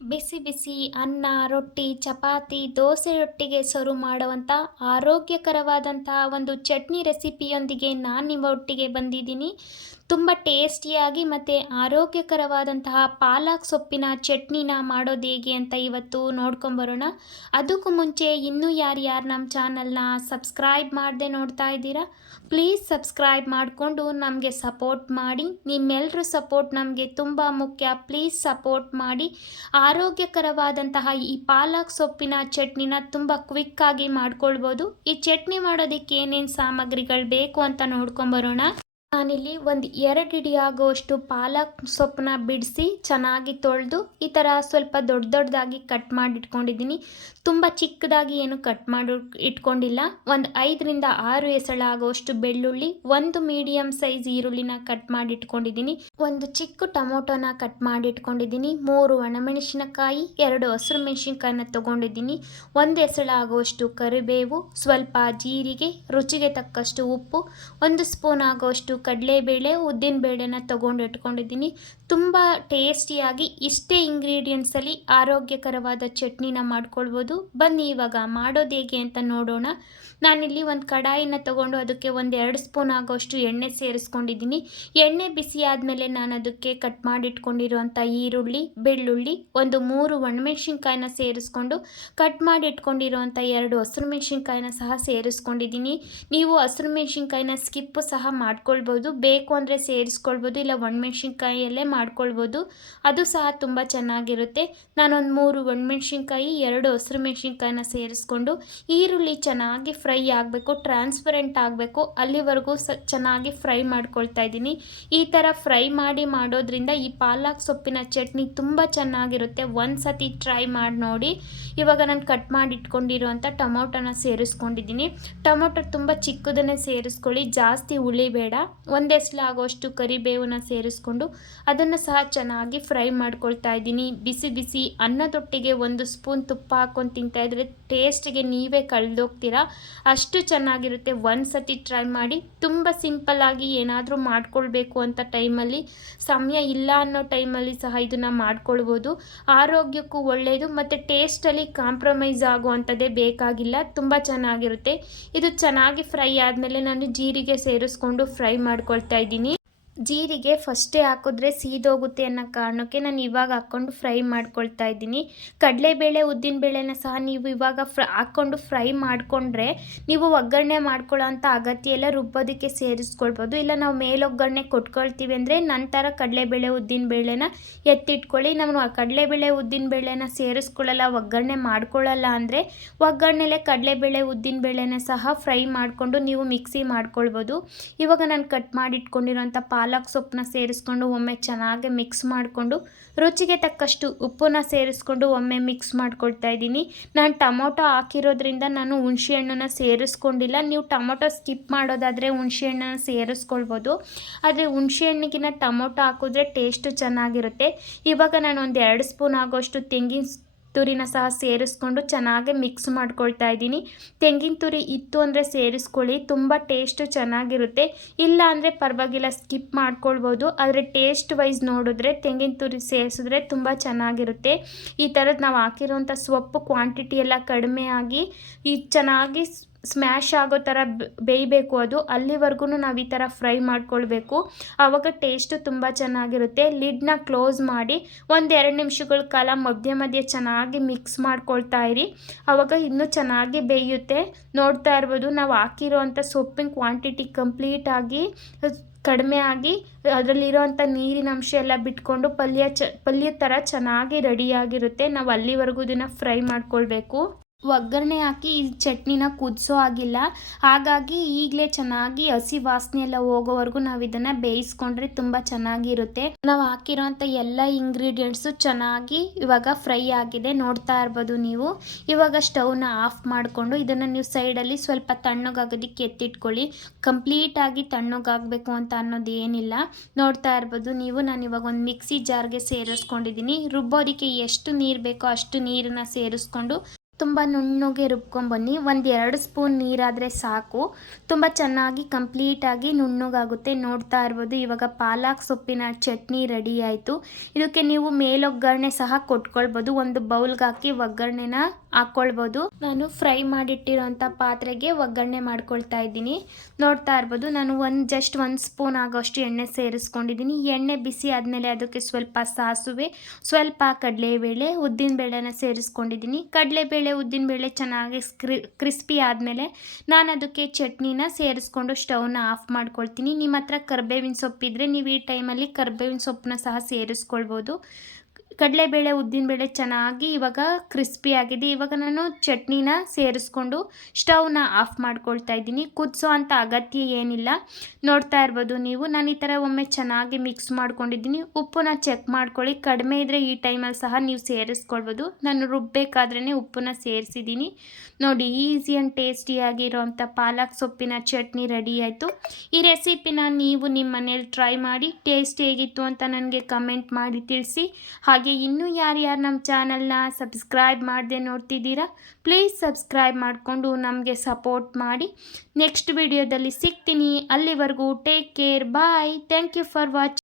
ಬಿಸಿ ಬಿಸಿ ಅನ್ನ, ರೊಟ್ಟಿ, ಚಪಾತಿ ದೋಸೆ ರೊಟ್ಟಿಗೆ ಸರ್ವ್ ಮಾಡುವಂಥ ಆರೋಗ್ಯಕರವಾದಂತಹ ಒಂದು ಚಟ್ನಿ ರೆಸಿಪಿಯೊಂದಿಗೆ ನಾನು ನಿಮ್ಮ ಒಟ್ಟಿಗೆ ಬಂದಿದ್ದೀನಿ. ತುಂಬ ಟೇಸ್ಟಿಯಾಗಿ ಮತ್ತು ಆರೋಗ್ಯಕರವಾದಂತಹ ಪಾಲಕ್ ಸೊಪ್ಪಿನ ಚಟ್ನಿನ ಮಾಡೋದು ಹೇಗೆ ಅಂತ ಇವತ್ತು ನೋಡ್ಕೊಂಬರೋಣ ಅದಕ್ಕೂ ಮುಂಚೆ ಇನ್ನೂ ಯಾರು ಯಾರು ನಮ್ಮ ಚಾನಲ್ನ ಸಬ್ಸ್ಕ್ರೈಬ್ ಮಾಡದೆ ನೋಡ್ತಾ ಇದ್ದೀರಾ, ಪ್ಲೀಸ್ ಸಬ್ಸ್ಕ್ರೈಬ್ ಮಾಡಿಕೊಂಡು ನಮಗೆ ಸಪೋರ್ಟ್ ಮಾಡಿ. ನಿಮ್ಮೆಲ್ಲರ ಸಪೋರ್ಟ್ ನಮಗೆ ತುಂಬ ಮುಖ್ಯ, ಪ್ಲೀಸ್ ಸಪೋರ್ಟ್ ಮಾಡಿ. ಆರೋಗ್ಯಕರವಾದಂತಹ ಈ ಪಾಲಕ್ ಸೊಪ್ಪಿನ ಚಟ್ನಿನ ತುಂಬ ಕ್ವಿಕ್ಕಾಗಿ ಮಾಡ್ಕೊಳ್ಬೋದು. ಈ ಚಟ್ನಿ ಮಾಡೋದಕ್ಕೆ ಏನೇನು ಸಾಮಗ್ರಿಗಳು ಬೇಕು ಅಂತ ನೋಡ್ಕೊಂಬರೋಣ ನಾನಿಲ್ಲಿ ಒಂದು ಎರಡು ಹಿಡಿ ಆಗುವಷ್ಟು ಪಾಲಕ್ ಸೊಪ್ಪನ್ನ ಬಿಡಿಸಿ ಚೆನ್ನಾಗಿ ತೊಳೆದು ಈ ಥರ ಸ್ವಲ್ಪ ದೊಡ್ಡ ದೊಡ್ಡದಾಗಿ ಕಟ್ ಮಾಡಿ ಇಟ್ಕೊಂಡಿದ್ದೀನಿ ತುಂಬ ಚಿಕ್ಕದಾಗಿ ಏನು ಕಟ್ ಮಾಡಿ ಇಟ್ಕೊಂಡಿಲ್ಲ. ಒಂದು ಐದರಿಂದ ಆರು ಎಸಳ ಆಗುವಷ್ಟು ಬೆಳ್ಳುಳ್ಳಿ, ಒಂದು ಮೀಡಿಯಂ ಸೈಜ್ ಈರುಳ್ಳಿನ ಕಟ್ ಮಾಡಿ ಇಟ್ಕೊಂಡಿದ್ದೀನಿ ಒಂದು ಚಿಕ್ಕ ಟೊಮೊಟೊನ ಕಟ್ ಮಾಡಿ ಇಟ್ಕೊಂಡಿದ್ದೀನಿ ಮೂರು ಒಣಮೆಣಸಿನಕಾಯಿ, ಎರಡು ಹಸಿರು ಮೆಣಸಿನಕಾಯಿನ ತೊಗೊಂಡಿದ್ದೀನಿ. ಒಂದು ಎಸಳ ಆಗುವಷ್ಟು ಕರಿಬೇವು, ಸ್ವಲ್ಪ ಜೀರಿಗೆ, ರುಚಿಗೆ ತಕ್ಕಷ್ಟು ಉಪ್ಪು, ಒಂದು ಸ್ಪೂನ್ ಆಗುವಷ್ಟು ಕಡಲೆಬೇಳೆ ಉದ್ದಿನಬೇಳೆನ ತೊಗೊಂಡು ಇಟ್ಕೊಂಡಿದ್ದೀನಿ. ತುಂಬ ಟೇಸ್ಟಿಯಾಗಿ ಇಷ್ಟೇ ಇಂಗ್ರೀಡಿಯೆಂಟ್ಸಲ್ಲಿ ಆರೋಗ್ಯಕರವಾದ ಚಟ್ನಿನ ಮಾಡ್ಕೊಳ್ಬೋದು. ಬನ್ನಿ ಇವಾಗ ಮಾಡೋದು ಹೇಗೆ ಅಂತ ನೋಡೋಣ. ನಾನಿಲ್ಲಿ ಒಂದು ಕಡಾಯಿನ ತೊಗೊಂಡು ಅದಕ್ಕೆ ಒಂದು ಎರಡು ಸ್ಪೂನ್ ಆಗೋಷ್ಟು ಎಣ್ಣೆ ಸೇರಿಸ್ಕೊಂಡಿದ್ದೀನಿ. ಎಣ್ಣೆ ಬಿಸಿ ಆದಮೇಲೆ ನಾನು ಅದಕ್ಕೆ ಕಟ್ ಮಾಡಿಟ್ಕೊಂಡಿರುವಂಥ ಈರುಳ್ಳಿ, ಬೆಳ್ಳುಳ್ಳಿ, ಒಂದು ಮೂರು ಒಣಮೆಣ್ಸಿನ್ಕಾಯಿನ ಸೇರಿಸ್ಕೊಂಡು ಕಟ್ ಮಾಡಿ ಇಟ್ಕೊಂಡಿರುವಂಥ ಎರಡು ಹಸಿರು ಮೆಣಸಿನ್ಕಾಯಿನ ಸಹ ಸೇರಿಸ್ಕೊಂಡಿದ್ದೀನಿ. ನೀವು ಹಸಿರು ಮೆಣಸಿನ್ಕಾಯಿನ ಸ್ಕಿಪ್ಪು ಸಹ ಮಾಡ್ಕೊಳ್ಬೋದು ಬೇಕು ಅಂದರೆ ಸೇರಿಸ್ಕೊಳ್ಬೋದು, ಇಲ್ಲ ಒಣಮೆಣ್ಸಿನ್ಕಾಯಲ್ಲೇ ಮಾಡ್ಕೊಳ್ಬೋದು. ಅದು ಸಹ ತುಂಬ ಚೆನ್ನಾಗಿರುತ್ತೆ. ನಾನೊಂದು ಮೂರು ಒಣಮೆಣ್ಸಿನ್ಕಾಯಿ, ಎರಡು ಹಸಿರು ಮೆಣಸಿನ್ಕಾಯಿನ ಸೇರಿಸ್ಕೊಂಡು ಈರುಳ್ಳಿ ಚೆನ್ನಾಗಿ ಫ್ರೈ ಆಗಬೇಕು, ಟ್ರಾನ್ಸ್ಪರೆಂಟ್ ಆಗಬೇಕು. ಅಲ್ಲಿವರೆಗೂ ಸ ಚೆನ್ನಾಗಿ ಫ್ರೈ ಮಾಡ್ಕೊಳ್ತಾ ಇದ್ದೀನಿ. ಈ ಥರ ಫ್ರೈ ಮಾಡಿ ಮಾಡೋದ್ರಿಂದ ಈ ಪಾಲಕ್ ಸೊಪ್ಪಿನ ಚಟ್ನಿ ತುಂಬ ಚೆನ್ನಾಗಿರುತ್ತೆ. ಒಂದು ಸತಿ ಟ್ರೈ ಮಾಡಿ ನೋಡಿ. ಇವಾಗ ನಾನು ಕಟ್ ಮಾಡಿ ಇಟ್ಕೊಂಡಿರುವಂಥ ಟೊಮೊಟೊನ ಸೇರಿಸ್ಕೊಂಡಿದ್ದೀನಿ. ಟೊಮೊಟೊ ತುಂಬ ಚಿಕ್ಕದನ್ನೇ ಸೇರಿಸ್ಕೊಳ್ಳಿ, ಜಾಸ್ತಿ ಉಳಿಬೇಡ ಒಂದೆಸ್ಲು ಆಗೋಷ್ಟು ಕರಿಬೇವನ್ನ ಸೇರಿಸ್ಕೊಂಡು ಅದನ್ನು ಸಹ ಚೆನ್ನಾಗಿ ಫ್ರೈ ಮಾಡ್ಕೊಳ್ತಾ ಇದ್ದೀನಿ. ಬಿಸಿ ಬಿಸಿ ಅನ್ನದೊಟ್ಟಿಗೆ ಒಂದು ಸ್ಪೂನ್ ತುಪ್ಪ ಹಾಕ್ಕೊಂಡು ತಿಂತಾ ಇದ್ರೆ ಟೇಸ್ಟಿಗೆ ನೀವೇ ಕಳೆದೋಗ್ತೀರಾ. ಅಷ್ಟು ಚೆನ್ನಾಗಿರುತ್ತೆ. ಒಂದು ಸತಿ ಟ್ರೈ ಮಾಡಿ ತುಂಬ ಸಿಂಪಲ್ಲಾಗಿ ಏನಾದರೂ ಮಾಡ್ಕೊಳ್ಬೇಕು ಅಂತ ಟೈಮಲ್ಲಿ, ಸಮಯ ಇಲ್ಲ ಅನ್ನೋ ಟೈಮಲ್ಲಿ ಸಹ ಇದನ್ನು ಮಾಡ್ಕೊಳ್ಬೋದು. ಆರೋಗ್ಯಕ್ಕೂ ಒಳ್ಳೆಯದು ಮತ್ತು ಟೇಸ್ಟಲ್ಲಿ ಕಾಂಪ್ರಮೈಸ್ ಆಗುವಂಥದ್ದೇ ಬೇಕಾಗಿಲ್ಲ. ತುಂಬ ಚೆನ್ನಾಗಿರುತ್ತೆ. ಇದು ಚೆನ್ನಾಗಿ ಫ್ರೈ ಆದಮೇಲೆ ನಾನು ಜೀರಿಗೆ ಸೇರಿಸ್ಕೊಂಡು ಫ್ರೈ ಮಾಡ್ಕೊಳ್ತಾ ಇದ್ದೀನಿ. ಜೀರಿಗೆ ಫಸ್ಟೇ ಹಾಕಿದ್ರೆ ಸೀದೋಗುತ್ತೆ ಅನ್ನೋ ಕಾರಣಕ್ಕೆ ನಾನು ಇವಾಗ ಹಾಕ್ಕೊಂಡು ಫ್ರೈ ಮಾಡ್ಕೊಳ್ತಾ ಇದ್ದೀನಿ. ಕಡಲೆಬೇಳೆ ಉದ್ದಿನಬೇಳೆನ ಸಹ ನೀವು ಇವಾಗ ಫ್ರ ಹಾಕ್ಕೊಂಡು ಫ್ರೈ ಮಾಡಿಕೊಂಡ್ರೆ ನೀವು ಒಗ್ಗರಣೆ ಮಾಡ್ಕೊಳ್ಳೋ ಅಂಥ ಅಗತ್ಯ ಎಲ್ಲ ರುಬ್ಬೋದಕ್ಕೆ ಸೇರಿಸ್ಕೊಳ್ಬೋದು. ಇಲ್ಲ, ನಾವು ಮೇಲೊಗ್ಗರಣೆ ಕೊಟ್ಕೊಳ್ತೀವಿ ಅಂದರೆ ನಂತರ ಕಡಲೆಬೇಳೆ ಉದ್ದಿನಬೇಳೆನ ಎತ್ತಿಟ್ಕೊಳ್ಳಿ. ನಾವು ಕಡಲೆಬೇಳೆ ಉದ್ದಿನಬೇಳೆನ ಸೇರಿಸ್ಕೊಳ್ಳಲ್ಲ, ಒಗ್ಗರಣೆ ಮಾಡ್ಕೊಳ್ಳಲ್ಲ ಅಂದರೆ ಒಗ್ಗರಣೆಲೆ ಕಡಲೆಬೇಳೆ ಉದ್ದಿನಬೇಳೆನ ಸಹ ಫ್ರೈ ಮಾಡಿಕೊಂಡು ನೀವು ಮಿಕ್ಸಿ ಮಾಡ್ಕೊಳ್ಬೋದು. ಇವಾಗ ನಾನು ಕಟ್ ಮಾಡಿಟ್ಕೊಂಡಿರೋಂಥ ಪಾಲ್ ಪಾಲಕ್ ಸೊಪ್ಪನ್ನ ಸೇರಿಸ್ಕೊಂಡು ಒಮ್ಮೆ ಚೆನ್ನಾಗಿ ಮಿಕ್ಸ್ ಮಾಡಿಕೊಂಡು, ರುಚಿಗೆ ತಕ್ಕಷ್ಟು ಉಪ್ಪನ್ನ ಸೇರಿಸ್ಕೊಂಡು ಒಮ್ಮೆ ಮಿಕ್ಸ್ ಮಾಡ್ಕೊಳ್ತಾ ಇದ್ದೀನಿ. ನಾನು ಟೊಮೊಟೊ ಹಾಕಿರೋದ್ರಿಂದ ನಾನು ಹುಣಸೆ ಹಣ್ಣನ್ನು ಸೇರಿಸ್ಕೊಂಡಿಲ್ಲ. ನೀವು ಟೊಮೊಟೊ ಸ್ಕಿಪ್ ಮಾಡೋದಾದರೆ ಹುಣ್ಸೆ ಹಣ್ಣನ್ನು ಸೇರಿಸ್ಕೊಳ್ಬೋದು. ಆದರೆ ಹುಣಸೆ ಹಣ್ಣಿಗಿನ ಟೊಮೊಟೊ ಹಾಕಿದ್ರೆ ಟೇಸ್ಟು ಚೆನ್ನಾಗಿರುತ್ತೆ. ಇವಾಗ ನಾನು ಒಂದು ಎರಡು ಸ್ಪೂನ್ ಆಗೋಷ್ಟು ತೆಂಗಿನ ತುರಿನ ಸಹ ಸೇರಿಸ್ಕೊಂಡು ಚೆನ್ನಾಗಿ ಮಿಕ್ಸ್ ಮಾಡ್ಕೊಳ್ತಾ ಇದ್ದೀನಿ. ತೆಂಗಿನ ತುರಿ ಇತ್ತು ಅಂದರೆ ಸೇರಿಸ್ಕೊಳ್ಳಿ, ತುಂಬ ಟೇಸ್ಟು ಚೆನ್ನಾಗಿರುತ್ತೆ. ಇಲ್ಲ ಅಂದರೆ ಪರವಾಗಿಲ್ಲ ಸ್ಕಿಪ್ ಮಾಡ್ಕೊಳ್ಬೋದು. ಆದರೆ ಟೇಸ್ಟ್ ವೈಸ್ ನೋಡಿದ್ರೆ, ತೆಂಗಿನ ತುರಿ ಸೇರಿಸಿದ್ರೆ ತುಂಬ ಚೆನ್ನಾಗಿರುತ್ತೆ. ಈ ಥರದ್ದು ನಾವು ಹಾಕಿರೋಂಥ ಸೊಪ್ಪು ಕ್ವಾಂಟಿಟಿ ಎಲ್ಲ ಕಡಿಮೆ ಆಗಿ, ಈ ಚೆನ್ನಾಗಿ ಸ್ಮ್ಯಾಶ್ ಆಗೋ ಥರ ಬೇಯಬೇಕು ಅದು. ಅಲ್ಲಿವರೆಗೂ ನಾವು ಈ ಥರ ಫ್ರೈ ಮಾಡ್ಕೊಳ್ಬೇಕು. ಆವಾಗ ಟೇಸ್ಟು ತುಂಬ ಚೆನ್ನಾಗಿರುತ್ತೆ. ಲಿಡ್ನ ಕ್ಲೋಸ್ ಮಾಡಿ ಒಂದು ಎರಡು ನಿಮಿಷಗಳ ಕಾಲ ಮಧ್ಯೆ ಮಧ್ಯೆ ಚೆನ್ನಾಗಿ ಮಿಕ್ಸ್ ಮಾಡ್ಕೊಳ್ತಾ ಇರಿ. ಆವಾಗ ಇನ್ನೂ ಚೆನ್ನಾಗಿ ಬೇಯುತ್ತೆ. ನೋಡ್ತಾ ಇರ್ಬೋದು, ನಾವು ಹಾಕಿರೋವಂಥ ಸೊಪ್ಪಿನ ಕ್ವಾಂಟಿಟಿ ಕಂಪ್ಲೀಟಾಗಿ ಕಡಿಮೆ ಆಗಿ ಅದರಲ್ಲಿರೋವಂಥ ನೀರಿನ ಅಂಶ ಎಲ್ಲ ಬಿಟ್ಕೊಂಡು ಪಲ್ಯ ಚ, ಪಲ್ಯ ಥರ ಚೆನ್ನಾಗಿ ರೆಡಿಯಾಗಿರುತ್ತೆ ನಾವು ಅಲ್ಲಿವರೆಗೂ ಇದನ್ನು ಫ್ರೈ ಮಾಡ್ಕೊಳ್ಬೇಕು. ಒಗ್ಗರಣೆ ಹಾಕಿ ಈ ಚಟ್ನಿನ ಕುದಿಸೋ ಆಗಿಲ್ಲ ಹಾಗಾಗಿ ಈಗಲೇ ಚೆನ್ನಾಗಿ ಹಸಿ ವಾಸನೆ ಎಲ್ಲ ಹೋಗೋವರೆಗೂ ನಾವು ಇದನ್ನು ಬೇಯಿಸ್ಕೊಂಡ್ರೆ ತುಂಬ ಚೆನ್ನಾಗಿರುತ್ತೆ. ನಾವು ಹಾಕಿರೋಂಥ ಎಲ್ಲ ಇಂಗ್ರೀಡಿಯೆಂಟ್ಸು ಚೆನ್ನಾಗಿ ಇವಾಗ ಫ್ರೈ ಆಗಿದೆ ನೋಡ್ತಾ ಇರ್ಬೋದು ನೀವು. ಇವಾಗ ಸ್ಟವ್ನ ಆಫ್ ಮಾಡಿಕೊಂಡು ಇದನ್ನು ನೀವು ಸೈಡಲ್ಲಿ ಸ್ವಲ್ಪ ತಣ್ಣಗಾಗೋದಕ್ಕೆ ಎತ್ತಿಟ್ಕೊಳ್ಳಿ ಕಂಪ್ಲೀಟಾಗಿ ತಣ್ಣಗಾಗಬೇಕು ಅಂತ ಅನ್ನೋದು ಏನಿಲ್ಲ. ನೋಡ್ತಾ ಇರ್ಬೋದು ನೀವು. ನಾನು ಇವಾಗ ಒಂದು ಮಿಕ್ಸಿ ಜಾರ್ಗೆ ಸೇರಿಸ್ಕೊಂಡಿದ್ದೀನಿ ರುಬ್ಬೋದಕ್ಕೆ ಎಷ್ಟು ನೀರು ಬೇಕೋ ಅಷ್ಟು ನೀರನ್ನು ಸೇರಿಸ್ಕೊಂಡು ತುಂಬ ನುಣ್ಣಗೆ ರುಬ್ಕೊಂಬನ್ನಿ ಒಂದು ಎರಡು ಸ್ಪೂನ್ ನೀರಾದರೆ ಸಾಕು. ತುಂಬ ಚೆನ್ನಾಗಿ ಕಂಪ್ಲೀಟಾಗಿ ನುಣ್ಣಗಾಗುತ್ತೆ. ನೋಡ್ತಾ ಇರ್ಬೋದು. ಇವಾಗ ಪಾಲಕ್ ಸೊಪ್ಪಿನ ಚಟ್ನಿ ರೆಡಿ ಆಯಿತು. ಇದಕ್ಕೆ ನೀವು ಮೇಲೊಗ್ಗರಣೆ ಸಹ ಕೊಟ್ಕೊಳ್ಬೋದು. ಒಂದು ಬೌಲ್ಗೆ ಹಾಕಿ ಒಗ್ಗರಣೆನ ಹಾಕ್ಕೊಳ್ಬೋದು ನಾನು ಫ್ರೈ ಮಾಡಿಟ್ಟಿರೋಂಥ ಪಾತ್ರೆಗೆ ಒಗ್ಗರಣೆ ಮಾಡ್ಕೊಳ್ತಾ ಇದ್ದೀನಿ. ನೋಡ್ತಾ ಇರ್ಬೋದು. ನಾನು ಒಂದು, ಜಸ್ಟ್ ಒಂದು ಸ್ಪೂನ್ ಆಗೋಷ್ಟು ಎಣ್ಣೆ ಸೇರಿಸ್ಕೊಂಡಿದ್ದೀನಿ. ಎಣ್ಣೆ ಬಿಸಿ ಆದಮೇಲೆ ಅದಕ್ಕೆ ಸ್ವಲ್ಪ ಸಾಸುವೆ, ಸ್ವಲ್ಪ ಕಡಲೆಬೇಳೆ ಉದ್ದಿನಬೇಳೆನ ಸೇರಿಸ್ಕೊಂಡಿದ್ದೀನಿ. ಕಡಲೆಬೇಳೆ ಉದ್ದಿನಬೇಳೆ ಚೆನ್ನಾಗಿ ಸ್ಕ್ರಿ, ಕ್ರಿಸ್ಪಿ ಆದಮೇಲೆ ನಾನು ಅದಕ್ಕೆ ಚಟ್ನಿನ ಸೇರಿಸ್ಕೊಂಡು ಸ್ಟವ್ನ ಆಫ್ ಮಾಡ್ಕೊಳ್ತೀನಿ. ನಿಮ್ಮ ಹತ್ರ ಕರ್ಬೇವಿನ ಸೊಪ್ಪಿದ್ರೆ ನೀವು ಈ ಟೈಮಲ್ಲಿ ಕರ್ಬೇವಿನ ಸೊಪ್ಪನ್ನ ಸಹ ಸೇರಿಸ್ಕೊಳ್ಬೋದು. ಕಡಲೆಬೇಳೆ, ಉದ್ದಿನಬೇಳೆ ಚೆನ್ನಾಗಿ ಇವಾಗ ಕ್ರಿಸ್ಪಿ ಆಗಿದೆ. ಇವಾಗ ನಾನು ಚಟ್ನಿನ ಸೇರಿಸ್ಕೊಂಡು ಸ್ಟವ್ನ ಆಫ್ ಮಾಡ್ಕೊಳ್ತಾ ಇದ್ದೀನಿ. ಕುದಿಸೋ ಅಂತ ಅಗತ್ಯ ಏನಿಲ್ಲ. ನೋಡ್ತಾ ಇರ್ಬೋದು ನೀವು. ನಾನು ಈ ಥರ ಒಮ್ಮೆ ಚೆನ್ನಾಗಿ ಮಿಕ್ಸ್ ಮಾಡ್ಕೊಂಡಿದ್ದೀನಿ. ಉಪ್ಪನ್ನ ಚೆಕ್ ಮಾಡ್ಕೊಳ್ಳಿ. ಕಡಿಮೆ ಇದ್ದರೆ ಈ ಟೈಮಲ್ಲಿ ಸಹ ನೀವು ಸೇರಿಸ್ಕೊಳ್ಬೋದು. ನಾನು ರುಬ್ಬಬೇಕಾದ್ರೇ ಉಪ್ಪನ್ನ ಸೇರಿಸಿದ್ದೀನಿ. ನೋಡಿ ಈಸಿ ಆ್ಯಂಡ್ ಟೇಸ್ಟಿಯಾಗಿರೋಂಥ ಪಾಲಕ್ ಸೊಪ್ಪಿನ ಚಟ್ನಿ ರೆಡಿ ಆಯಿತು. ಈ ರೆಸಿಪಿನ ನೀವು ನಿಮ್ಮ ಮನೇಲಿ ಟ್ರೈ ಮಾಡಿ ಟೇಸ್ಟ್ ಹೇಗಿತ್ತು ಅಂತ ನನಗೆ ಕಮೆಂಟ್ ಮಾಡಿ ತಿಳಿಸಿ. ಹಾಗೆ ಇನ್ನೂ ಯಾರ್ಯಾರು ನಮ್ಮ ಚಾನಲ್ನ ಸಬ್ಸ್ಕ್ರೈಬ್ ಮಾಡದೆ ನೋಡ್ತಿದ್ದೀರಾ ಪ್ಲೀಸ್ ಸಬ್ಸ್ಕ್ರೈಬ್ ಮಾಡಿಕೊಂಡು ನಮಗೆ ಸಪೋರ್ಟ್ ಮಾಡಿ. ನೆಕ್ಸ್ಟ್ ವಿಡಿಯೋದಲ್ಲಿ ಸಿಗ್ತೀನಿ. ಅಲ್ಲಿವರೆಗೂ take care bye thank you for watching